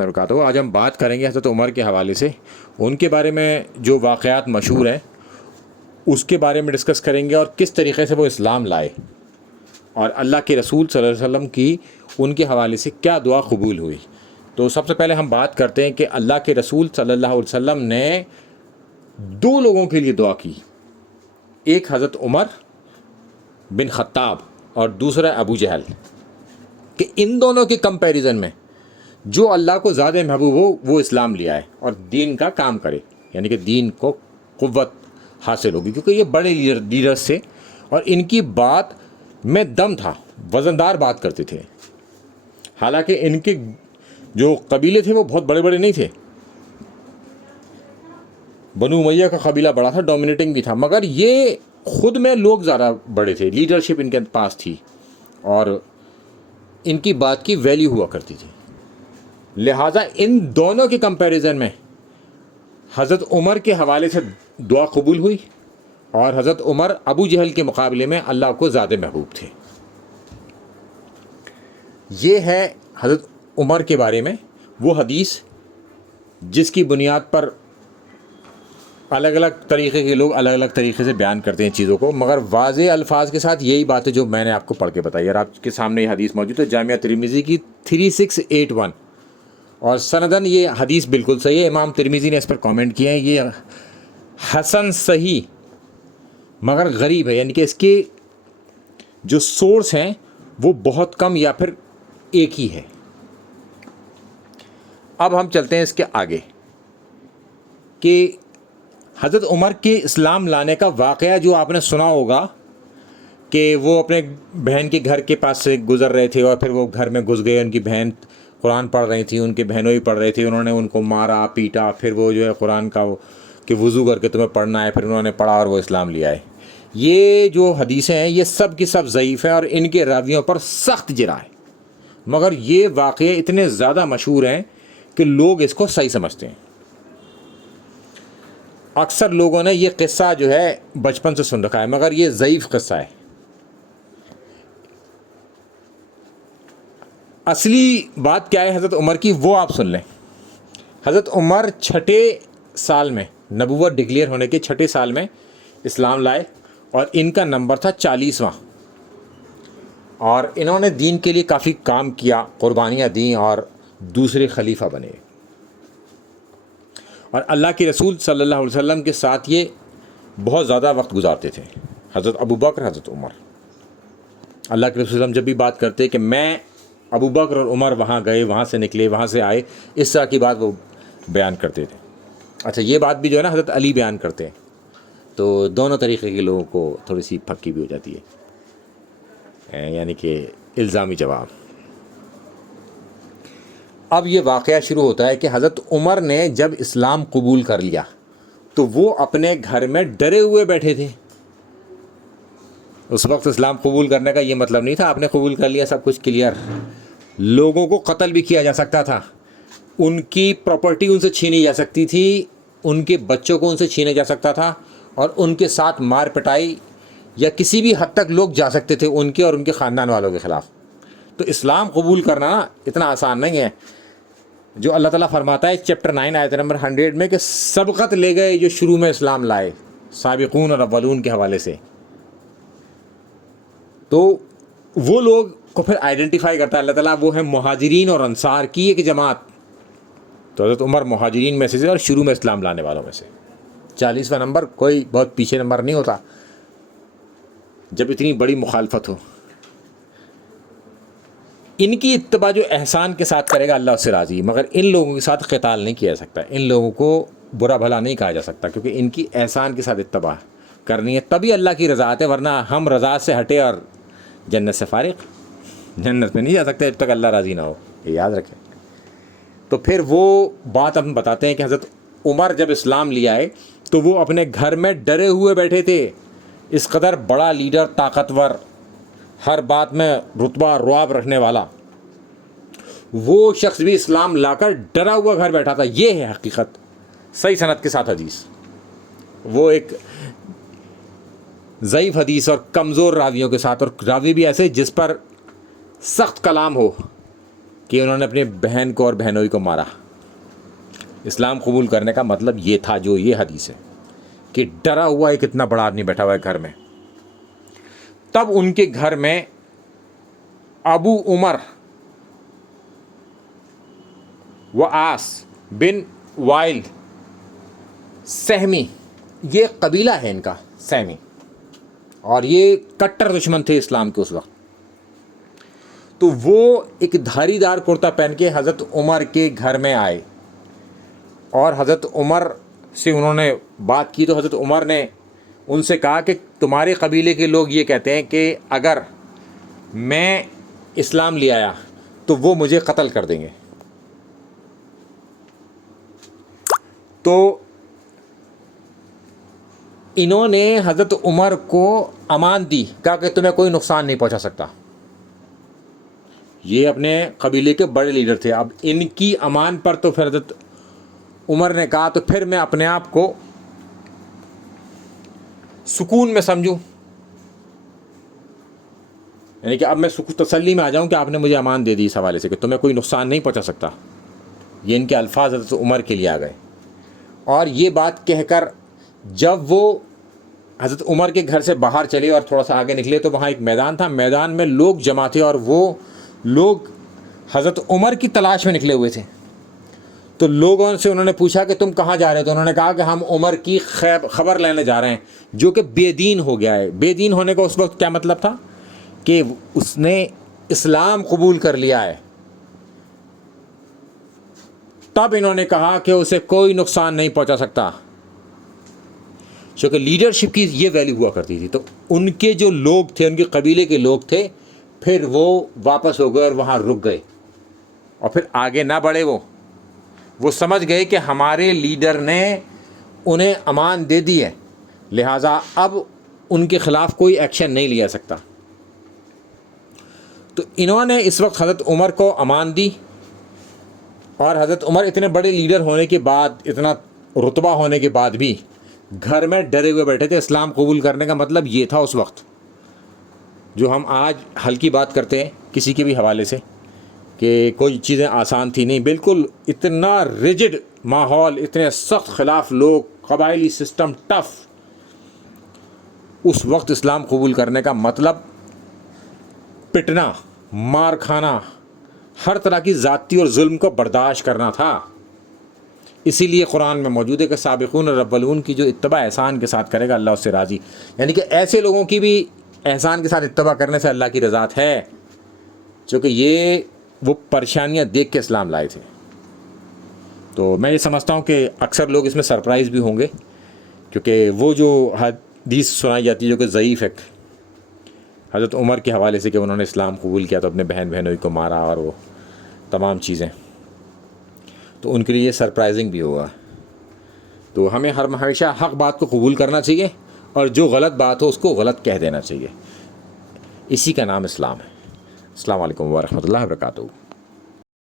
ورحمۃ اللہ وبرکاتہ۔ آج ہم بات کریں گے حضرت عمر کے حوالے سے، ان کے بارے میں جو واقعات مشہور ہیں اس کے بارے میں ڈسکس کریں گے، اور کس طریقے سے وہ اسلام لائے، اور اللہ کے رسول صلی اللہ علیہ وسلم کی ان کے حوالے سے کیا دعا قبول ہوئی۔ تو سب سے پہلے ہم بات کرتے ہیں کہ اللہ کے رسول صلی اللہ علیہ وسلم نے دو لوگوں کے لیے دعا کی، ایک حضرت عمر بن خطاب اور دوسرا ابو جہل، کہ ان دونوں کے کمپیریزن میں جو اللہ کو زیادہ محبوب ہو وہ اسلام لے آئے اور دین کا کام کرے، یعنی کہ دین کو قوت حاصل ہوگی، کیونکہ یہ بڑے لیڈرز تھے اور ان کی بات میں دم تھا، وزندار بات کرتے تھے۔ حالانکہ ان کے جو قبیلے تھے وہ بہت بڑے بڑے نہیں تھے، بنو امیہ کا قبیلہ بڑا تھا، ڈومینیٹنگ بھی تھا، مگر یہ خود میں لوگ زیادہ بڑے تھے، لیڈرشپ ان کے پاس تھی اور ان کی بات کی ویلیو ہوا کرتی تھی۔ لہٰذا ان دونوں کے کمپیریزن میں حضرت عمر کے حوالے سے دعا قبول ہوئی، اور حضرت عمر ابو جہل کے مقابلے میں اللہ کو زیادہ محبوب تھے۔ یہ ہے حضرت عمر کے بارے میں وہ حدیث جس کی بنیاد پر الگ الگ طریقے کے لوگ الگ الگ طریقے سے بیان کرتے ہیں چیزوں کو، مگر واضح الفاظ کے ساتھ یہی بات ہے جو میں نے آپ کو پڑھ کے بتائی، اور آپ کے سامنے یہ حدیث موجود ہے جامعہ ترمذی کی 3681، اور سندن یہ حدیث بالکل صحیح ہے۔ امام ترمذی نے اس پر کامنٹ کیا ہے، یہ حسن صحیح مگر غریب ہے، یعنی کہ اس کے جو سورس ہیں وہ بہت کم یا پھر ایک ہی ہے۔ اب ہم چلتے ہیں اس کے آگے کہ حضرت عمر کے اسلام لانے کا واقعہ جو آپ نے سنا ہوگا کہ وہ اپنے بہن کے گھر کے پاس سے گزر رہے تھے اور پھر وہ گھر میں گھس گئے، ان کی بہن قرآن پڑھ رہی تھی، ان کے بہنوں بھی پڑھ رہے تھے، انہوں نے ان کو مارا پیٹا، پھر وہ جو ہے قرآن کا کہ وضو کر کے تمہیں پڑھنا ہے، پھر انہوں نے پڑھا اور وہ اسلام لے آئے۔ یہ جو حدیثیں ہیں یہ سب کی سب ضعیف ہیں اور ان کے راویوں پر سخت جرح ہے، مگر یہ واقعے اتنے زیادہ مشہور ہیں کہ لوگ اس کو صحیح سمجھتے ہیں۔ اکثر لوگوں نے یہ قصہ جو ہے بچپن سے سن رکھا ہے، مگر یہ ضعیف قصہ ہے۔ اصلی بات کیا ہے حضرت عمر کی وہ آپ سن لیں۔ حضرت عمر چھٹے سال میں، نبوت ڈکلیئر ہونے کے چھٹے سال میں اسلام لائے، اور ان کا نمبر تھا 40واں، اور انہوں نے دین کے لیے کافی کام کیا، قربانیاں دیں اور دوسرے خلیفہ بنے، اور اللہ کے رسول صلی اللہ علیہ وسلم کے ساتھ یہ بہت زیادہ وقت گزارتے تھے، حضرت ابو بکر، حضرت عمر۔ اللہ کے رسول جب بھی بات کرتے کہ میں ابو بکر اور عمر وہاں گئے، وہاں سے نکلے، وہاں سے آئے، اس طرح کی بات وہ بیان کرتے تھے۔ اچھا، یہ بات بھی جو ہے نا حضرت علی بیان کرتے ہیں، تو دونوں طریقے کے لوگوں کو تھوڑی سی پھکی بھی ہو جاتی ہے، یعنی کہ الزامی جواب۔ اب یہ واقعہ شروع ہوتا ہے کہ حضرت عمر نے جب اسلام قبول کر لیا تو وہ اپنے گھر میں ڈرے ہوئے بیٹھے تھے۔ اس وقت اسلام قبول کرنے کا یہ مطلب نہیں تھا آپ نے قبول کر لیا سب کچھ کلیئر، لوگوں کو قتل بھی کیا جا سکتا تھا، ان کی پراپرٹی ان سے چھینی جا سکتی تھی، ان کے بچوں کو ان سے چھینا جا سکتا تھا، اور ان کے ساتھ مار پٹائی یا کسی بھی حد تک لوگ جا سکتے تھے ان کے اور ان کے خاندان والوں کے خلاف۔ تو اسلام قبول کرنا اتنا آسان نہیں ہے، جو اللہ تعالیٰ فرماتا ہے چیپٹر 9 آیت نمبر 100 میں کہ سبقت لے گئے جو شروع میں اسلام لائے، سابقون اور اولون کے حوالے سے۔ تو وہ لوگ کو پھر آئیڈینٹیفائی کرتا ہے اللہ تعالیٰ، وہ ہیں مہاجرین اور انصار کی ایک جماعت۔ تو حضرت عمر مہاجرین میں سے اور شروع میں اسلام لانے والوں میں سے۔ 40واں نمبر کوئی بہت پیچھے نمبر نہیں ہوتا جب اتنی بڑی مخالفت ہو۔ ان کی اتباع جو احسان کے ساتھ کرے گا اللہ اس سے راضی، مگر ان لوگوں کے ساتھ قتال نہیں کیا جا سکتا، ان لوگوں کو برا بھلا نہیں کہا جا سکتا، کیونکہ ان کی احسان کے ساتھ اتباع کرنی ہے، تبھی اللہ کی رضا ہے، ورنہ ہم رضا سے ہٹے اور جنت سے فارغ، جنت میں نہیں جا سکتے جب تک اللہ راضی نہ ہو، یہ یاد رکھیں۔ تو پھر وہ بات ہم بتاتے ہیں کہ حضرت عمر جب اسلام لے آئے تو وہ اپنے گھر میں ڈرے ہوئے بیٹھے تھے۔ اس قدر بڑا لیڈر، طاقتور، ہر بات میں رتبہ رعب رکھنے والا، وہ شخص بھی اسلام لا کر ڈرا ہوا گھر بیٹھا تھا۔ یہ ہے حقیقت، صحیح سند کے ساتھ حدیث۔ وہ ایک ضعیف حدیث اور کمزور راویوں کے ساتھ، اور راوی بھی ایسے جس پر سخت کلام ہو، کہ انہوں نے اپنے بہن کو اور بہنوئی کو مارا. اسلام قبول کرنے کا مطلب یہ تھا جو یہ حدیث ہے کہ ڈرا ہوا ایک اتنا بڑا آدمی بیٹھا ہوا ہے گھر میں. تب ان کے گھر میں ابو عمر وعاص بن وائل سہمی، یہ قبیلہ ہے ان کا سہمی، اور یہ کٹر دشمن تھے اسلام کے اس وقت. تو وہ ایک دھاری دار کرتا پہن کے حضرت عمر کے گھر میں آئے اور حضرت عمر سے انہوں نے بات کی. تو حضرت عمر نے ان سے کہا کہ تمہارے قبیلے کے لوگ یہ کہتے ہیں کہ اگر میں اسلام لے آیا تو وہ مجھے قتل کر دیں گے. تو انہوں نے حضرت عمر کو امان دی، کہا کہ تمہیں کوئی نقصان نہیں پہنچا سکتا. یہ اپنے قبیلے کے بڑے لیڈر تھے. اب ان کی امان پر تو پھر حضرت عمر نے کہا تو پھر میں اپنے آپ کو سکون میں سمجھوں، یعنی کہ اب میں تسلی میں آ جاؤں کہ آپ نے مجھے امان دے دی اس حوالے سے کہ تمہیں کوئی نقصان نہیں پہنچا سکتا. یہ ان کے الفاظ حضرت عمر کے لیے آ گئے. اور یہ بات کہہ کر جب وہ حضرت عمر کے گھر سے باہر چلے اور تھوڑا سا آگے نکلے تو وہاں ایک میدان تھا. میدان میں لوگ جمع تھے اور وہ لوگ حضرت عمر کی تلاش میں نکلے ہوئے تھے. تو لوگوں سے انہوں نے پوچھا کہ تم کہاں جا رہے ہو؟ تو انہوں نے کہا کہ ہم عمر کی خبر لینے جا رہے ہیں جو کہ بے دین ہو گیا ہے. بے دین ہونے کا اس وقت کیا مطلب تھا؟ کہ اس نے اسلام قبول کر لیا ہے. تب انہوں نے کہا کہ اسے کوئی نقصان نہیں پہنچا سکتا، کیونکہ لیڈرشپ کی یہ ویلیو ہوا کرتی تھی. تو ان کے جو لوگ تھے، ان کے قبیلے کے لوگ تھے، پھر وہ واپس ہو گئے اور وہاں رک گئے اور پھر آگے نہ بڑھے. وہ سمجھ گئے کہ ہمارے لیڈر نے انہیں امان دے دی ہے، لہٰذا اب ان کے خلاف کوئی ایکشن نہیں لیا سکتا. تو انہوں نے اس وقت حضرت عمر کو امان دی، اور حضرت عمر اتنے بڑے لیڈر ہونے کے بعد، اتنا رتبہ ہونے کے بعد بھی گھر میں ڈرے ہوئے بیٹھے تھے. اسلام قبول کرنے کا مطلب یہ تھا اس وقت، جو ہم آج ہلکی بات کرتے ہیں کسی کے بھی حوالے سے کہ کوئی چیزیں آسان تھی. نہیں، بالکل اتنا ریجڈ ماحول، اتنے سخت خلاف لوگ، قبائلی سسٹم ٹف. اس وقت اسلام قبول کرنے کا مطلب پٹنا، مار کھانا، ہر طرح کی ذاتی اور ظلم کو برداشت کرنا تھا. اسی لیے قرآن میں موجود ہے کہ سابقون الاولون کی جو اتباع احسان کے ساتھ کرے گا اللہ اس سے راضی. یعنی کہ ایسے لوگوں کی بھی احسان کے ساتھ اتباع کرنے سے اللہ کی رضات ہے، چونکہ یہ وہ پریشانیاں دیکھ کے اسلام لائے تھے. تو میں یہ سمجھتا ہوں کہ اکثر لوگ اس میں سرپرائز بھی ہوں گے، کیونکہ وہ جو حدیث سنائی جاتی ہے جو کہ ضعیف ہے حضرت عمر کے حوالے سے کہ انہوں نے اسلام قبول کیا تو اپنے بہن بہنوئی کو مارا اور وہ تمام چیزیں، تو ان کے لیے یہ سرپرائزنگ بھی ہوگا. تو ہمیں ہمیشہ حق بات کو قبول کرنا چاہیے اور جو غلط بات ہو اس کو غلط کہہ دینا چاہیے. اسی کا نام اسلام ہے. السلام علیکم ورحمۃ اللہ وبرکاتہ.